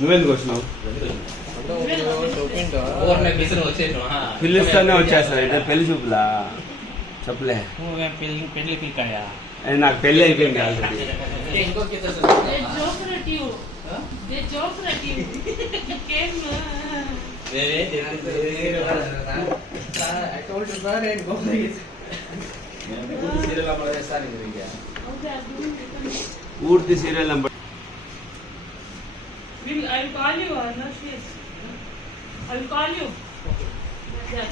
నువ్వెందుకు వచ్చినావు? పిలుస్తానే వచ్చేస్తా. అంటే పెళ్లి చూపులా చెప్పలే. పెళ్లి పిల్కాయా? నాకు పెళ్లి అయిపోయింది ఆల్రెడీ. పూర్తి serial number. I will call you. No, she is. I will call you. Yeah,